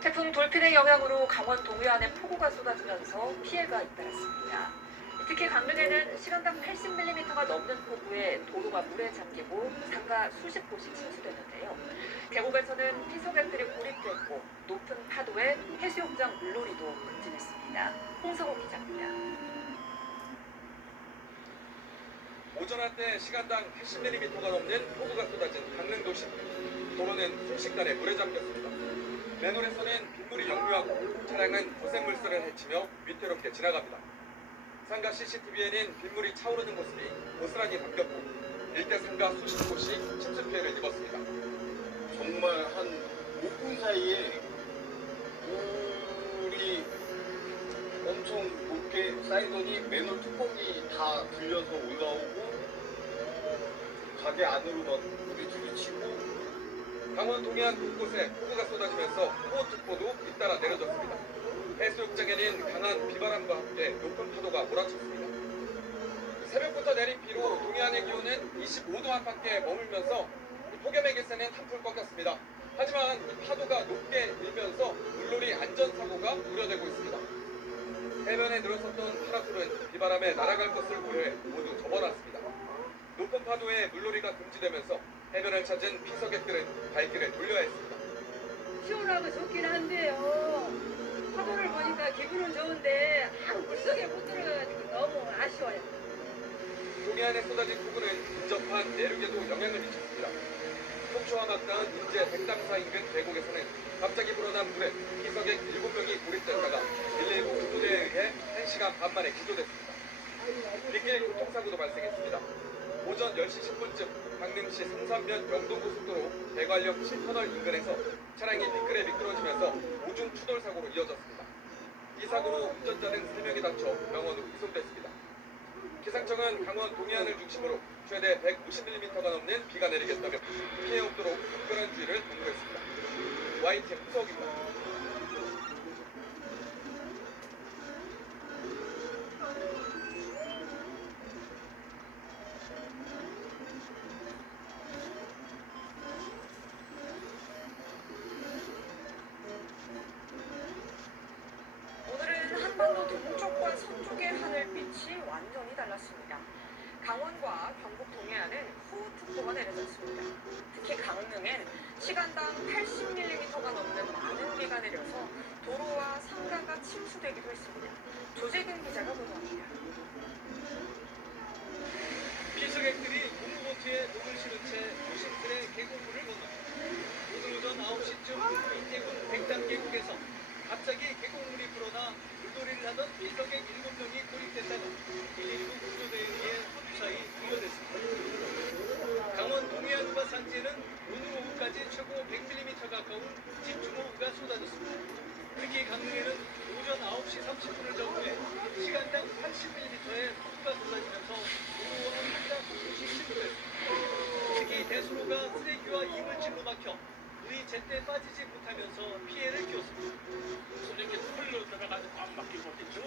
태풍 돌핀의 영향으로 강원 동해안에 폭우가 쏟아지면서 피해가 잇따랐습니다. 특히 강릉에는 시간당 80mm가 넘는 폭우에 도로가 물에 잠기고 상가 수십 곳이 침수됐는데요. 계곡에서는 피서객들이 고립됐고 높은 파도에 해수욕장 물놀이도 금지됐습니다. 홍성호 기자입니다. 오전 한때 시간당 80mm가 넘는 폭우가 쏟아진 강릉 도심. 도로는 순식간에 물에 잠겼습니다. 맨홀에서는 빗물이 역류하고 차량은 고생물살을 헤치며 위태롭게 지나갑니다. 상가 CCTV에는 빗물이 차오르는 모습이 고스란히 담겼고 일대 상가 수십 곳이 침수 피해를 입었습니다. 정말 한 5분 사이에 물이 엄청 높게 쌓이더니 맨홀 뚜껑이 다 불려서 올라오고 가게 안으로 막 물이 들이치고. 강원 동해안 곳곳에 폭우가 쏟아지면서 호우특보도 잇따라 내려졌습니다. 해수욕장에는 강한 비바람과 함께 높은 파도가 몰아쳤습니다. 새벽부터 내린 비로 동해안의 기온은 25도 안팎에 머물면서 폭염의 기세는 한풀 꺾였습니다. 하지만 이 파도가 높게 일면서 물놀이 안전사고가 우려되고 있습니다. 해변에 늘어섰던 파라솔은 비바람에 날아갈 것을 고려해 모두 접어놨습니다. 높은 파도에 물놀이가 금지되면서 해변을 찾은 피서객들은 발길을 돌려야 했습니다. 시원하고 좋긴 한데요. 파도를 보니까 기분은 좋은데 물속에 못 들어가가지고 너무 아쉬워요. 동해안에 쏟아진 폭우는 근접한 내륙에도 영향을 미쳤습니다. 속초와 맞닿은 인제 백담사 인근 계곡에서는 갑자기 불어난 물에 피서객 7명이 고립됐다가 119 구조대에 의해 1시간 반 만에 구조됐습니다. 빗길 교통사고도 발생했습니다. 오전 10시 10분쯤 강릉시 성산면 영동고속도로 대관령 7터널 인근에서 차량이 미끌에 미끄러지면서 오중 추돌 사고로 이어졌습니다. 이 사고로 운전자는 3명이 다쳐 병원으로 이송됐습니다. 기상청은 강원 동해안을 중심으로 최대 150mm가 넘는 비가 내리겠다며 피해 없도록 특별한 주의를 당부했습니다. YTN 후석입니다. 오늘은 한반도 동쪽과 서쪽의 하늘빛이 완전히 달랐습니다. 강원과 경북 동해안은 호우특보가 내려졌습니다. 특히 강릉엔 시간당 80mm가 넘는 많은 비가 내려서 도로와 상가가 침수되기도 했습니다. 조재근 기자가 보도합니다. 피서객들이 고무보트에 몸을 실은 채 조심스레 계곡물을 건넙니다. 오늘 오전 9시쯤 인제군 백담 계곡에서 갑자기 계곡물이 불어나 물놀이를 하던 피서객 7명이 고립됐다가 119 구조대에 의해 무사히 구조됐습니다. 강원 동해안과 산지에는 오늘 오후까지 최고 100mm 가까운 집중호우가 쏟아졌습니다. 특히 강릉에는 오전 9시 30분을 전후해 시간당 80mm의 폭우가 쏟아지면서 도로와 상가 곳곳이 침수됐습니다. 특히 대수로가 쓰레기와 이물질로 막혀 물이 제때 빠지지 못하면서 피해를 키웠습니다. 이렇게 풀로 들어가서 꽉 막히고 있죠.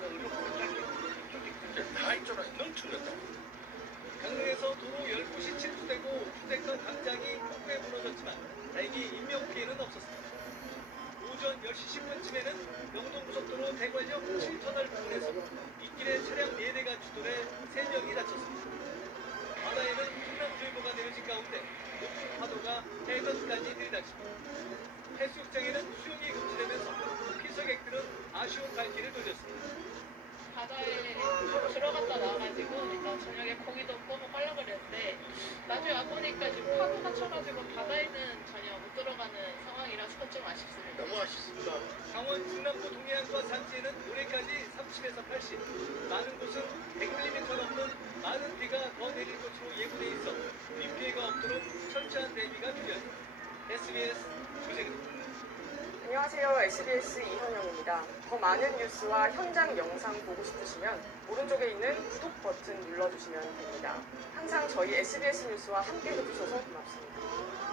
강릉으로 저기 다 있잖아. 넘쳐났다고. 강릉에서 도로 10곳이 침수되고 주택과 담장이 폭우에 무너졌지만 다행히 인명피해는 없었습니다. 오전 10시 10분쯤에는 영동고속도로 대관령 7터널 부근에서 빗길에 차량 4대가 추돌해 3명이 다쳤습니다. 바다에는 풍랑주의보가 내려진 가운데 높은 파도가 해변까지 들이닥칩니다. 해수욕장에는 수영이 금지되면서 피서객들은 아쉬운 발길을 돌렸습니다. 바다에 들어갔다 나와가지고 일단 저녁에 고기도 구워 먹으려고 그랬는데 나중에 와보니까 지금 파도가 쳐가지고 바다에는 전혀 못 들어가는 상황이라서 좀 아쉽습니다. 너무 아쉽습니다. 강원 중남부 동해안과 산지에는 올해까지 30에서 80, 많은 곳은 100mm 넘는 많은 비가 더 내릴 것으로 예고돼 있어 비 피해가 없도록 철저한 대비가 필요합니다. SBS 조재근입니다. 안녕하세요. SBS 이현영입니다. 더 많은 뉴스와 현장 영상 보고 싶으시면 오른쪽에 있는 구독 버튼 눌러주시면 됩니다. 항상 저희 SBS 뉴스와 함께 해주셔서 고맙습니다.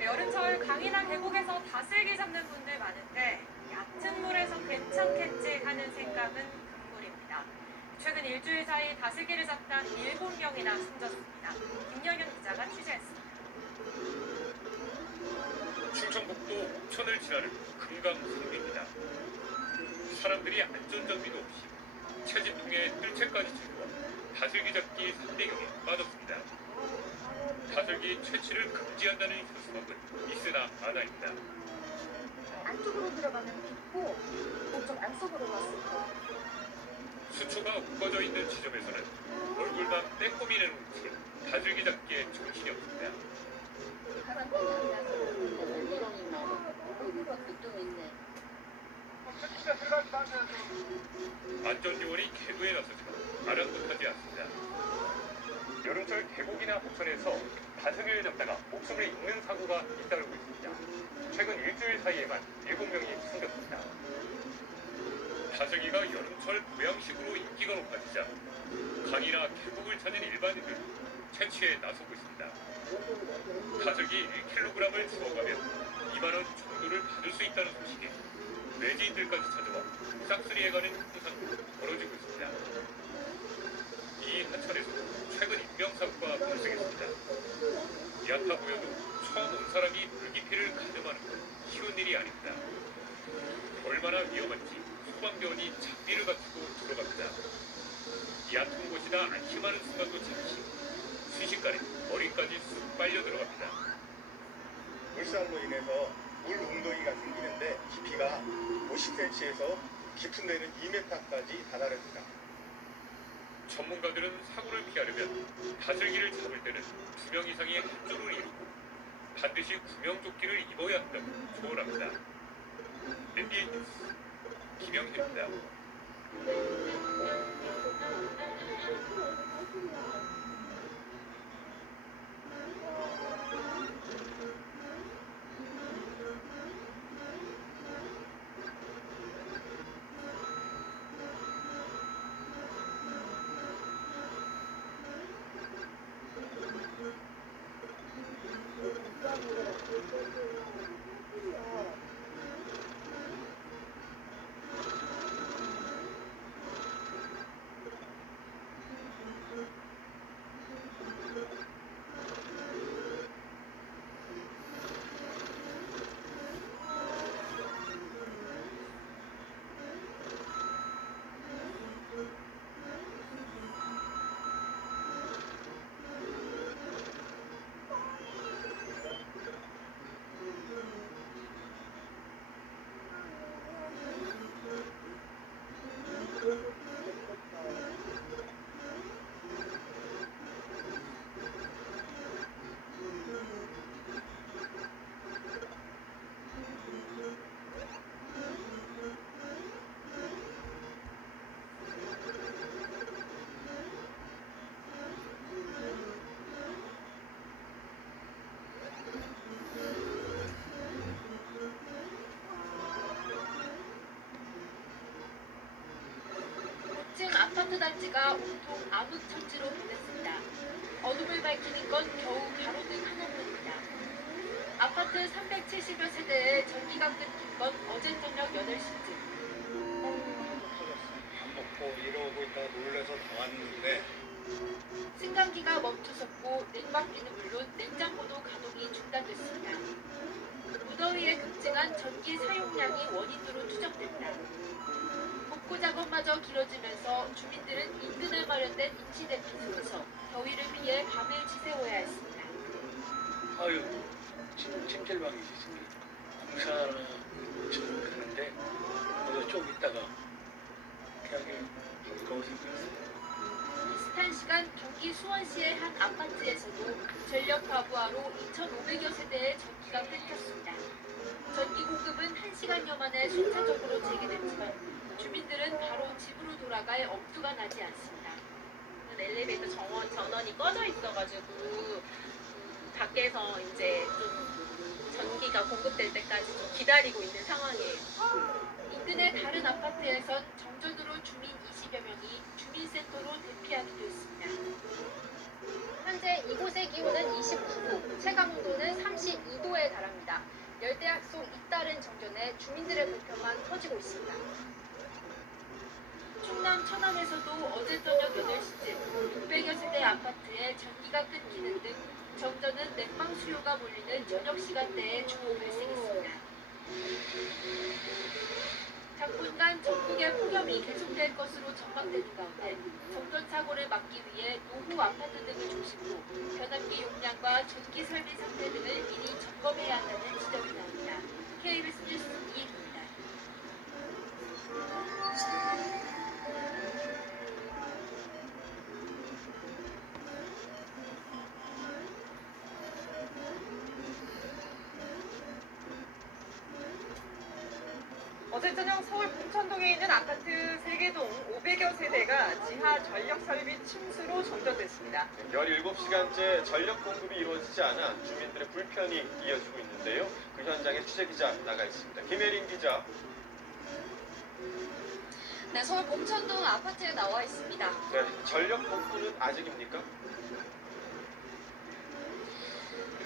여름철 강이나 계곡에서 다슬기 잡는 분들 많은데 얕은 물에서 괜찮겠지 하는 생각은 금물입니다. 최근 일주일 사이 다슬기를 잡다 7명이나 숨졌습니다. 김영현 기자가 취재했습니다. 충청북도 옥천을 지나는 금강산입니다. 사람들이 안전장비도 없이 채집통에 뜰채까지 들고 다슬기 잡기 3대경에 빠졌습니다. 다슬기 채취를 금지한다는 현수막은 있으나 마나입니다. 안쪽으로 들어가면 깊고 엄청 안쪽으로 왔을 거. 수초가 묶어져 있는 지점에서는 얼굴만 빼꼼히 내놓은 채 다슬기 잡기에 정신이 없습니다. 사람들이 안 가서 물렁이 나고 여기가 그쪽 있네. 안전요원이 계도에 나서지만 아랑곳하지 않습니다. 여름철 계곡이나 하천에서 다슬기를 잡다가 목숨을 잃는 사고가 잇따르고 있습니다. 최근 일주일 사이에만 7명이 숨졌습니다. 다슬기가 여름철 보양식으로 인기가 높아지자 강이나 계곡을 찾는 일반인들도 채취에 나서고 있습니다. 다슬기 1kg을 주워가면 2만 원 정도를 받을 수 있다는 소식에 외지인들까지 찾아와 싹쓸이해가는 현상도 벌어지고 있습니다. 이 하천에서 최근 인명사고가 발생했습니다. 얕아 보여도 처음 온 사람이 물깊이를 가늠하는 건 쉬운 일이 아닙니다. 얼마나 위험한지 소방대원이 장비를 갖추고 들어갑니다. 얕은 곳이다 안심하는 순간도 잠시 순식간에 머리까지 쑥 빨려 들어갑니다. 물살로 인해서 물 웅덩이가 생기는데 깊이가 50cm에서 깊은 데는 2m까지 다다릅니다. 전문가들은 사고를 피하려면 다슬기를 잡을 때는 2명 이상의 합조를 이루고 반드시 구명조끼를 입어야 한다고 조언합니다. MBN 뉴스 김영현입니다. 층 아파트 단지가 온통 암흑천지로 변했습니다. 어둠을 밝히는 건 겨우 가로등 하나뿐입니다. 아파트 370여 세대에 전기가 끊긴 건 어제 저녁 8시쯤. 밥 먹고 이러고 있다가 놀래서 나왔는데 승강기가 멈춰섰고 냉방기는 물론 냉장고도 가동이 중단됐습니다. 무더위에 급증한 전기 사용량이 원인으로 추정된다. 복구 작업마저 길어지면서 주민들은 인근에 마련된 임시대피 속에서 더위를 피해 밤을 지새워야 했습니다. 아유, 찜질방이 있으니 공사를 지금 하는데 거기서 좀 있다가 그냥 거기서 비슷한 시간 경기 수원시의 한 아파트에서도 전력 과부하로 2,500여 세대의 전기가 끊겼습니다. 전기 공급은 1시간여 만에 순차적으로 재개됐지만 주민들은 바로 집으로 돌아갈 엄두가 나지 않습니다. 엘리베이터 전원이 꺼져 있어가지고 밖에서 이제 좀 전기가 공급될 때까지 좀 기다리고 있는 상황이에요. 인근의 다른 아파트에선 정전으로 주민 20여 명이 주민센터로 대피하기도 했습니다. 현재 이곳의 기온은 29도, 체감온도는 32도에 달합니다. 열대야 속 잇따른 정전에 주민들의 불편만 커지고 있습니다. 충남 천안에서도 어제 저녁 8시쯤 600여 세대 아파트에 전기가 끊기는 등 정전은 냉방 수요가 몰리는 저녁 시간대에 주로 발생했습니다. 당분간 전국의 폭염이 계속될 것으로 전망되는 가운데 정전 사고를 막기 위해 노후 아파트 등을 중심으로 변압기 용량과 전기 설비 상태 등을 미리 점검해야 한다는 지적이 나옵니다. KBS 뉴스 이혜입니다. 어제 저녁 서울 봉천동에 있는 아파트 3개 동 500여 세대가 지하 전력 설비 침수로 정전됐습니다. 17시간째 전력 공급이 이루어지지 않아 주민들의 불편이 이어지고 있는데요. 그 현장에 취재기자 나가 있습니다. 김혜린 기자. 네, 서울 봉천동 아파트에 나와 있습니다. 네, 전력 복구는 아직입니까?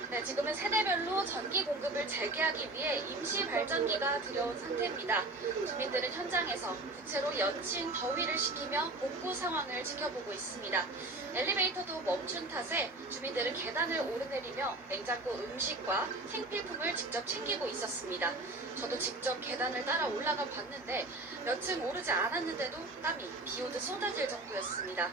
네, 지금은 세대별로 전기 공급을 재개하기 위해 임시 발전기가 들여온 상태입니다. 주민들은 현장에서 부채로 연친 더위를 식히며 복구 상황을 지켜보고 있습니다. 엘리베이터도 멈춘 탓에 주민들은 계단을 오르내리며 냉장고 음식과 생필품을 직접 챙기고 있었습니다. 저도 직접 계단을 따라 올라가 봤는데 몇 층 오르지 않았는데도 땀이 비오듯 쏟아질 정도였습니다.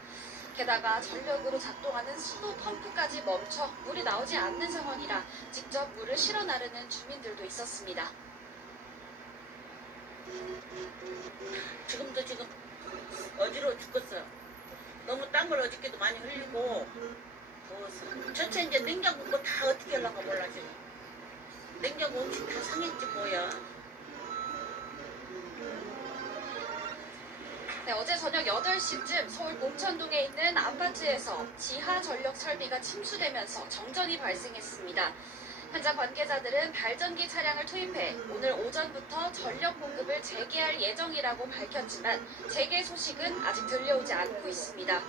게다가 전력으로 작동하는 수도 펌프까지 멈춰 물이 나오지 않는 상황이라 직접 물을 실어 나르는 주민들도 있었습니다. 지금 어지러워 죽겠어요. 너무 땀을 어저께도 많이 흘리고 더워서. 전체 이제 냉장고 거 다 어떻게 하려고 몰라 지금. 냉장고 음식 다 상했지 뭐야. 네, 어제 저녁 8시쯤 서울 봉천동에 있는 아파트에서 지하 전력 설비가 침수되면서 정전이 발생했습니다. 현장 관계자들은 발전기 차량을 투입해 오늘 오전부터 전력 공급을 재개할 예정이라고 밝혔지만 재개 소식은 아직 들려오지 않고 있습니다.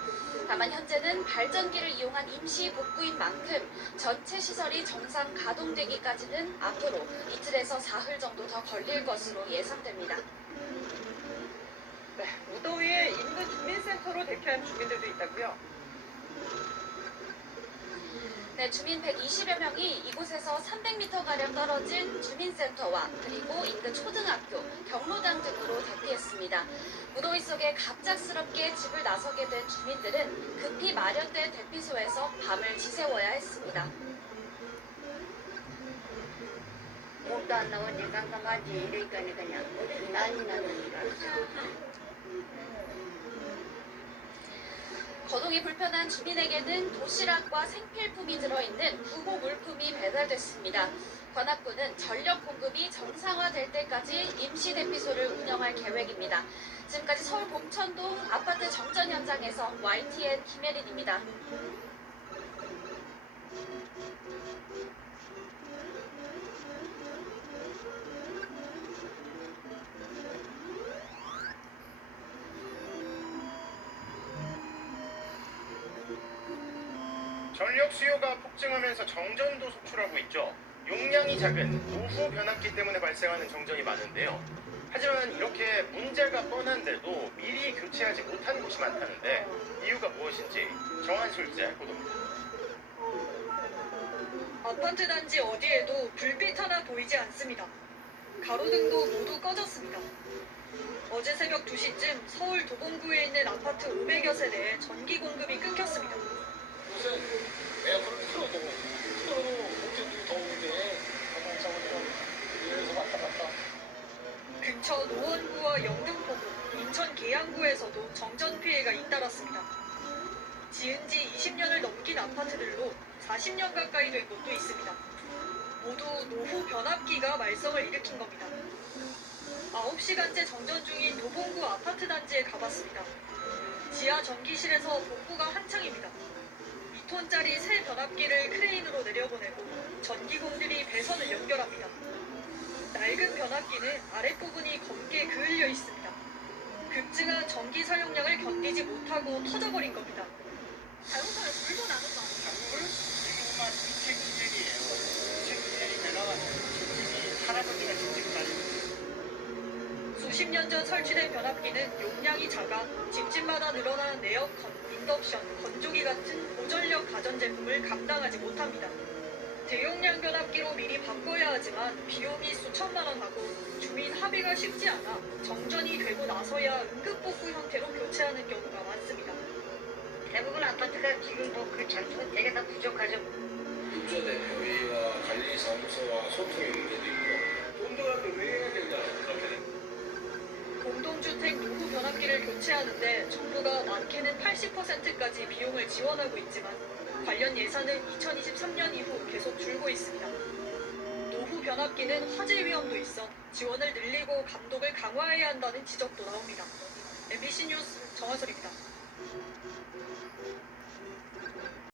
다만 현재는 발전기를 이용한 임시 복구인 만큼 전체 시설이 정상 가동되기까지는 앞으로 이틀에서 사흘 정도 더 걸릴 것으로 예상됩니다. 네, 무더위에 인근 주민센터로 대피한 주민들도 있다고요? 네, 주민 120여 명이 이곳에서 300m가량 떨어진 주민센터와 그리고 인근 초등학교, 경로당 등으로 대피했습니다. 무더위 속에 갑작스럽게 집을 나서게 된 주민들은 급히 마련된 대피소에서 밤을 지새워야 했습니다. 목도 안 나오니 깜깜하지. 이러니까 그냥 난리 나는 줄 알았어. 거동이 불편한 주민에게는 도시락과 생필품이 들어있는 구호 물품이 배달됐습니다. 관악구는 전력 공급이 정상화될 때까지 임시 대피소를 운영할 계획입니다. 지금까지 서울 봉천동 아파트 정전 현장에서 YTN 김혜린입니다. 전력 수요가 폭증하면서 정전도 속출하고 있죠. 용량이 작은 노후 변압기 때문에 발생하는 정전이 많은데요. 하지만 이렇게 문제가 뻔한데도 미리 교체하지 못한 곳이 많다는데 이유가 무엇인지 정한술제 보도입니다. 아파트 단지 어디에도 불빛 하나 보이지 않습니다. 가로등도 모두 꺼졌습니다. 어제 새벽 2시쯤 서울 도봉구에 있는 아파트 500여 세대에 전기 공급이 끊겼습니다. 요새 에어컨을 틀어도 목소리도 더운데 가만히 좀 이래서 왔다 갔다. 근처 노원구와 영등포구, 인천 계양구에서도 정전 피해가 잇따랐습니다. 지은 지 20년을 넘긴 아파트들로 40년 가까이 된 곳도 있습니다. 모두 노후 변압기가 말썽을 일으킨 겁니다. 9시간째 정전 중인 도봉구 아파트 단지에 가봤습니다. 지하 전기실에서 복구가 한창입니다. 2톤짜리 새 변압기를 크레인으로 내려보내고 전기공들이 배선을 연결합니다. 낡은 변압기는 아랫부분이 검게 그을려 있습니다. 급증한 전기 사용량을 견디지 못하고 터져버린 겁니다. 자동차에 불도 나는 거 아니에요? 지금만 주택 기준이에요. 주택 기준이 변화가 주택이 할아버지가 직접 가지고 수십 년 전 설치된 변압기는 용량이 작아 집집마다 늘어나는 에어컨, 인덕션, 건조기 같은 고전력 가전제품을 감당하지 못합니다. 대용량 변압기로 미리 바꿔야 하지만 비용이 수천만 원 하고 주민 합의가 쉽지 않아 정전이 되고 나서야 응급복구 형태로 교체하는 경우가 많습니다. 대부분 아파트가 지금 그 장치가 되게 다 부족하죠. 운전대표회의와 관리사무소와 소통의 문제도 있고 돈 들어가면 왜 해야 되냐 그렇게는. 공동주택 노후 변압기를 교체하는데 정부가 많게는 80%까지 비용을 지원하고 있지만 관련 예산은 2023년 이후 계속 줄고 있습니다. 노후 변압기는 화재 위험도 있어 지원을 늘리고 감독을 강화해야 한다는 지적도 나옵니다. MBC 뉴스 정화솔입니다.